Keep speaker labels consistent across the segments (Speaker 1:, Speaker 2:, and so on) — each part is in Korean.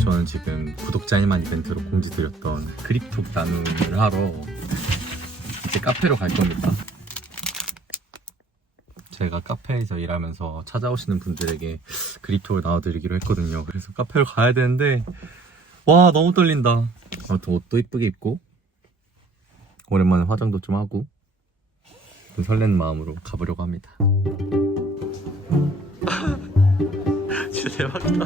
Speaker 1: 저는 지금 구독자님만 이벤트로 공지드렸던 그립톡 나눔을 하러 이제 카페로 갈 겁니다. 제가 카페에서 일하면서 찾아오시는 분들에게 그립톡을 나눠드리기로 했거든요. 그래서 카페로 가야 되는데 와 너무 떨린다. 아무튼 옷도 이쁘게 입고 오랜만에 화장도 좀 하고 좀 설레는 마음으로 가보려고 합니다. 진짜 대박이다.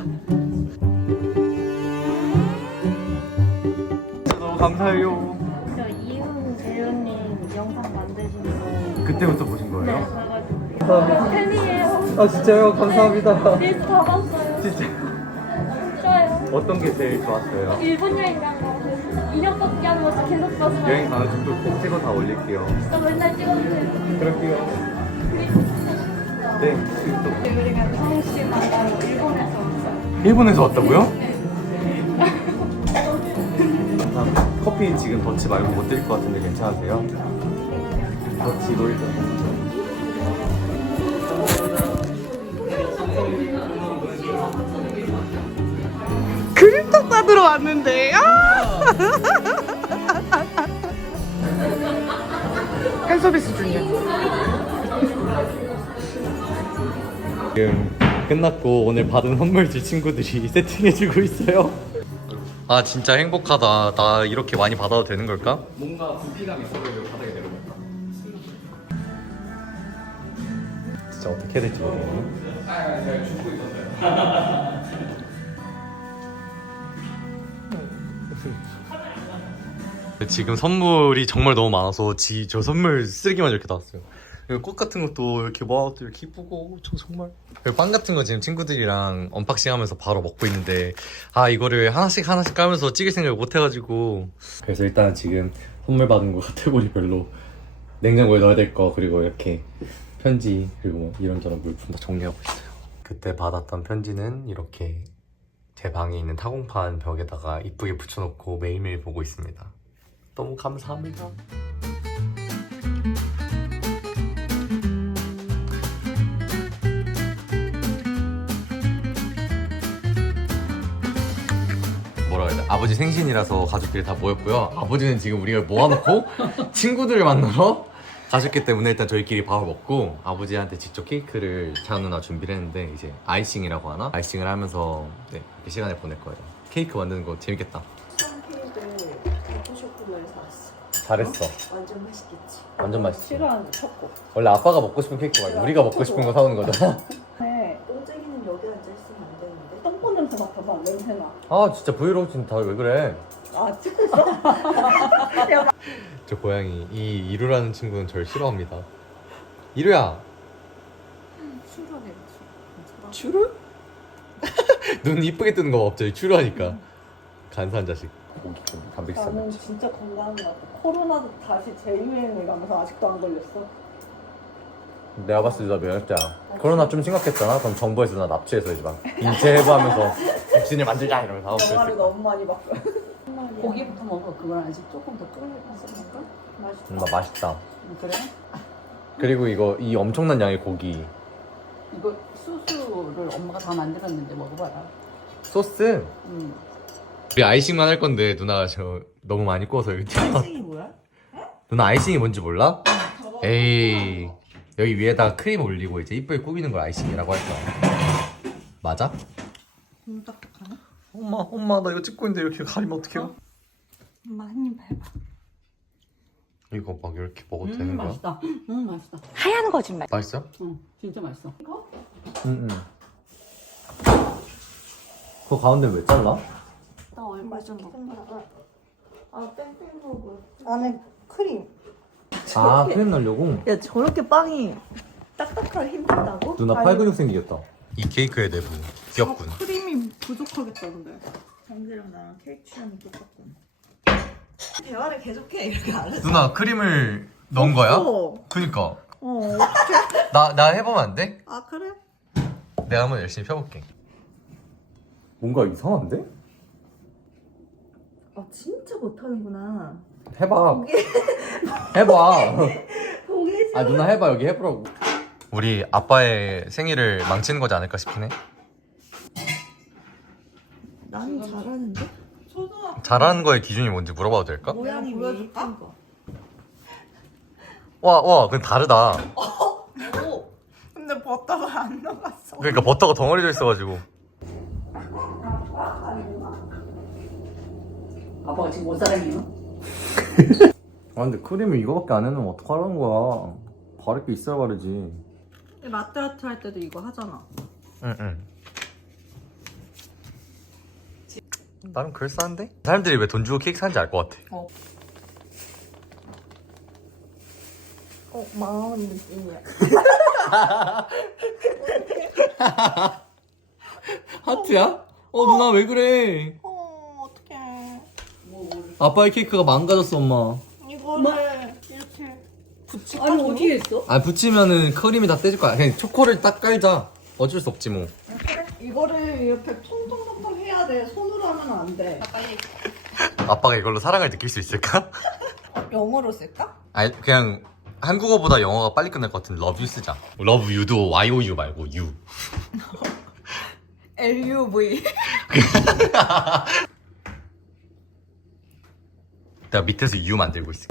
Speaker 1: 진짜 너무 감사해요.
Speaker 2: 저 이훈 배우님 영상 만드신 거
Speaker 1: 그때부터 보신 거예요?
Speaker 2: 네, 봐가지고 팬이에요.
Speaker 1: 아 진짜요? 감사합니다.
Speaker 2: 릴스 다 봤어요.
Speaker 1: 진짜
Speaker 2: 좋아요.
Speaker 1: 어떤 게 제일 좋았어요?
Speaker 2: 일본 여행 간 거. 인형 뽑기 하는 거 계속 봤어요.
Speaker 1: 여행 가는 중도 꼭 찍어 다 올릴게요.
Speaker 2: 진짜 맨날 찍어주세요.
Speaker 1: 그럴게요. 네. 또
Speaker 2: 우리가 성우 씨 만나러 일본에서 왔어요.
Speaker 1: 일본에서 왔다고요? 감사합니다. 커피 지금 더치 말고 못 드릴 것 같은데 괜찮으세요? 더치 롤드.
Speaker 3: 그립톡 받으러 왔는데 팬 서비스 중이야.
Speaker 1: 지금 끝났고 오늘 받은 선물 줄 친구들이 세팅해주고 있어요. 아 진짜 행복하다. 나 이렇게 많이 받아도 되는 걸까? 뭔가 부피감이 있어 보이고 바닥에 내려갈까? 진짜 어떻게 해야 될지 모르겠네. 지금 선물이 정말 너무 많아서 저 선물 쓰레기만 이렇게 나왔어요. 그리고 꽃 같은 것도 이렇게 모아도 이렇게 이쁘고 저 정말. 그리고 빵 같은 거 지금 친구들이랑 언박싱 하면서 바로 먹고 있는데 아 이거를 하나씩 까면서 찍을 생각을 못 해가지고. 그래서 일단 지금 선물 받은 거 카테고리별로 냉장고에 넣어야 될 거 그리고 이렇게 편지 그리고 뭐 이런저런 물품 다 정리하고 있어요. 그때 받았던 편지는 이렇게 제 방에 있는 타공판 벽에다가 이쁘게 붙여놓고 매일매일 보고 있습니다. 너무 감사합니다. 뭐라 해야 돼? 아버지 생신이라서 가족끼리 다 모였고요. 아버지는 지금 우리가 모아놓고 친구들을 만나러 가셨기 때문에 일단 저희끼리 밥을 먹고 아버지한테 직접 케이크를 재현 누나 준비를 했는데 이제 아이싱이라고 하나? 아이싱을 하면서 네, 이렇게 시간을 보낼 거예요. 케이크 만드는 거 재밌겠다.
Speaker 4: 케이크를 포토쇼핑몰에서 왔어.
Speaker 1: 잘했어.
Speaker 4: 완전 맛있겠지.
Speaker 1: 완전 맛있어.
Speaker 3: 싫어하는 초코.
Speaker 1: 원래 아빠가 먹고 싶은 케이크 말고 우리가 먹고 싶은 거 사오는 거잖아.
Speaker 3: 네.
Speaker 4: 똥쟁이는 여기 앉아 있으면 안 되는데.
Speaker 3: 똥꼬 냄새 맡아봐. 냄새나.
Speaker 1: 아 진짜 브이로그 지금 다 왜 그래?
Speaker 3: 아 찍고 있어?
Speaker 1: 저 고양이 이 이루라는 친구는 저를 싫어합니다. 이루야.
Speaker 3: 주르?
Speaker 1: 눈 이쁘게 뜨는 거 봐, 갑자기 추루하니까. 간사한 자식. 고기 단백질
Speaker 3: 나는
Speaker 1: 단백질.
Speaker 3: 진짜 건강한 것 같아. 코로나도 다시 재유행을 가면서 아직도 안 걸렸어.
Speaker 1: 내가 봤을 때 나 면역자야. 코로나 좀 심각했잖아. 그럼 정부에서 나 납치해서 이제 막 인체 해부하면서 백신을 만들자 이러면서 하고
Speaker 3: 영화를
Speaker 1: 그랬을 거야.
Speaker 3: 너무 많이 봤어.
Speaker 4: 고기부터 먹어. 그걸 아직 조금 더 끓여서 먹을까?
Speaker 3: 맛있다.
Speaker 1: 나 맛있다.
Speaker 4: 그래?
Speaker 1: 그리고 이 엄청난 양의 고기.
Speaker 4: 이거 소스를 엄마가 다 만들었는데 먹어봐라.
Speaker 1: 소스. 우리 아이싱만 할 건데 누나가 저 너무 많이 구워서 여기
Speaker 3: 아이싱이 뭐야?
Speaker 1: 누나 아이싱이 뭔지 몰라? 에이 여기 위에다가 크림 올리고 이제 이쁘게 꾸미는 걸 아이싱이라고 할 거야. 맞아?
Speaker 3: 딱딱하네.
Speaker 1: 엄마 나 이거 찍고 있는데 이렇게 가리면 어떡해요?
Speaker 3: 엄마 한 입 해봐.
Speaker 1: 이거 막 이렇게 먹어도 되는 거야?
Speaker 4: 맛있다. 맛있다.
Speaker 3: 하얀 거짓말.
Speaker 1: 맛있어?
Speaker 4: 응, 진짜 맛있어.
Speaker 1: 응. 그 가운데 왜 잘라?
Speaker 2: 나 얼굴 좀 먹고. 아 뺑뺑보고.
Speaker 3: 안에 크림.
Speaker 1: 아 크림 넣으려고?
Speaker 3: 야 저렇게 빵이 딱딱하게 힘들다고?
Speaker 1: 누나 팔근육 생기겠다. 이 케이크의 내부 귀엽군.
Speaker 3: 크림이 부족하겠다 근데. 장기랑 나랑 케이크 취향이 똑같군. 대화를 계속해 이렇게 안 해.
Speaker 1: 누나 크림을 넣은 거야? 그니까 나 해보면 안 돼?
Speaker 3: 아 그래?
Speaker 1: 내가 한번 열심히 펴볼게. 뭔가 이상한데?
Speaker 3: 아 진짜 못하는구나.
Speaker 1: 해봐. 해봐.
Speaker 3: 보기
Speaker 1: 아 누나 해봐. 여기 해보라고. 우리 아빠의 생일을 망치는 거지 않을까 싶긴 해.
Speaker 3: 난 잘하는데? 초등학교
Speaker 1: 잘하는 거의 기준이 뭔지 물어봐도 될까?
Speaker 3: 모양이 보여줄까?
Speaker 1: 와, 그건 다르다.
Speaker 3: 오! 근데 버터가 안 녹았어.
Speaker 1: 그러니까 버터가 덩어리져 있어가지고.
Speaker 4: 아빠가 지금 못 사랑해요?
Speaker 1: 아, 근데 크림을 이거밖에 안 해놓으면 어떡하라는 거야. 바를 게 있어야 바르지.
Speaker 3: 라떼아트 할 때도 이거 하잖아.
Speaker 1: 응. 나름 그럴싸한데? 사람들이 왜 돈 주고 케이크 사는지 알 것 같아.
Speaker 3: 마음 느낌이야.
Speaker 1: 하트야? 누나 왜 그래?
Speaker 3: 어떡해.
Speaker 1: 아빠의 케이크가 망가졌어, 엄마.
Speaker 3: 이거를 이렇게 붙이고.
Speaker 4: 아니 어떻게 했어?
Speaker 1: 아, 붙이면은 크림이 다 떼질 거야. 그냥 초코를 딱 깔자. 어쩔 수 없지, 뭐.
Speaker 3: 그래? 이거를 이렇게 통통통통 해야 돼. 손으로 하면 안 돼.
Speaker 1: 아빠가 이걸로 사랑을 느낄 수 있을까?
Speaker 3: 영어로 쓸까?
Speaker 1: 아니, 그냥 한국어보다 영어가 빨리 끝날 것 같은 love you 쓰자. love you도 YOU 말고 you.
Speaker 3: LUV.
Speaker 1: 내가 밑에서 you 만들고 있을게.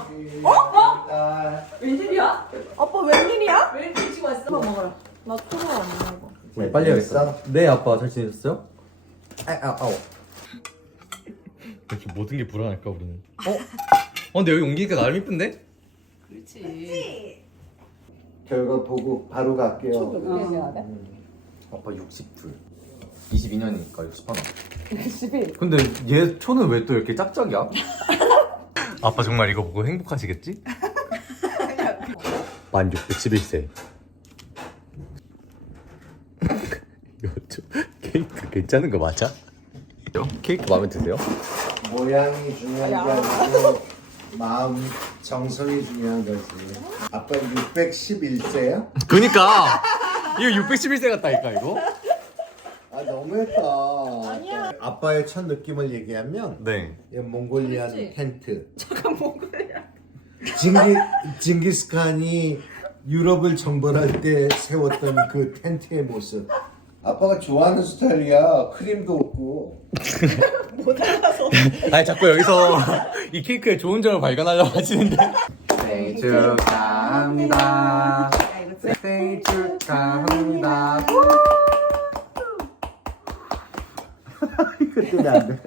Speaker 4: 웬일이야?
Speaker 3: 아빠 웬일이야?
Speaker 4: 왜 일찍 왔어?
Speaker 3: 먹어라. 나 초코 안 먹어.
Speaker 1: 네, 빨리 해야겠다. 네, 아빠 잘 지내셨어요? 아우. 이렇게 모든 게 불안할까, 우리는? 근데 여기 옮기니까 나름 이쁜데?
Speaker 4: 그렇지.
Speaker 5: 결과 보고 바로 갈게요.
Speaker 1: 아빠 60불. 22년이니까 60하나.
Speaker 4: 11.
Speaker 1: 근데 얘 초는 왜 또 이렇게 짝짝이야? 아빠 정말 이거 보고 행복하시겠지? 만 611세. 이거 좀 케이크 괜찮은 거 맞아? 케이크 마음에 드세요?
Speaker 5: 모양이 중요한 게 아니고 마음, 정성이 중요한 거지. 아빠 611세야?
Speaker 1: 그니까 이거 611세 같다니까 이거?
Speaker 5: 아 너무했다. 아니야. 아빠의 첫 느낌을 얘기하면
Speaker 1: 네.
Speaker 5: 이 몽골리안 텐트.
Speaker 3: 잠깐 몽골이야.
Speaker 5: 징기스칸이 유럽을 정벌할 때 세웠던 그 텐트의 모습. 아빠가 좋아하는 스타일이야. 크림도 없고.
Speaker 1: 아니 자꾸 여기서 이 케이크의 좋은 점을 발견하려고 하시는데. 생일 축하합니다. 생일 축하합니다.
Speaker 5: 이거 때문에 안 돼.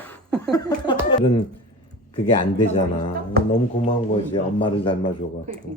Speaker 5: 그게 안 되잖아. 너무 고마운 거지. 엄마를 닮아줘갖고.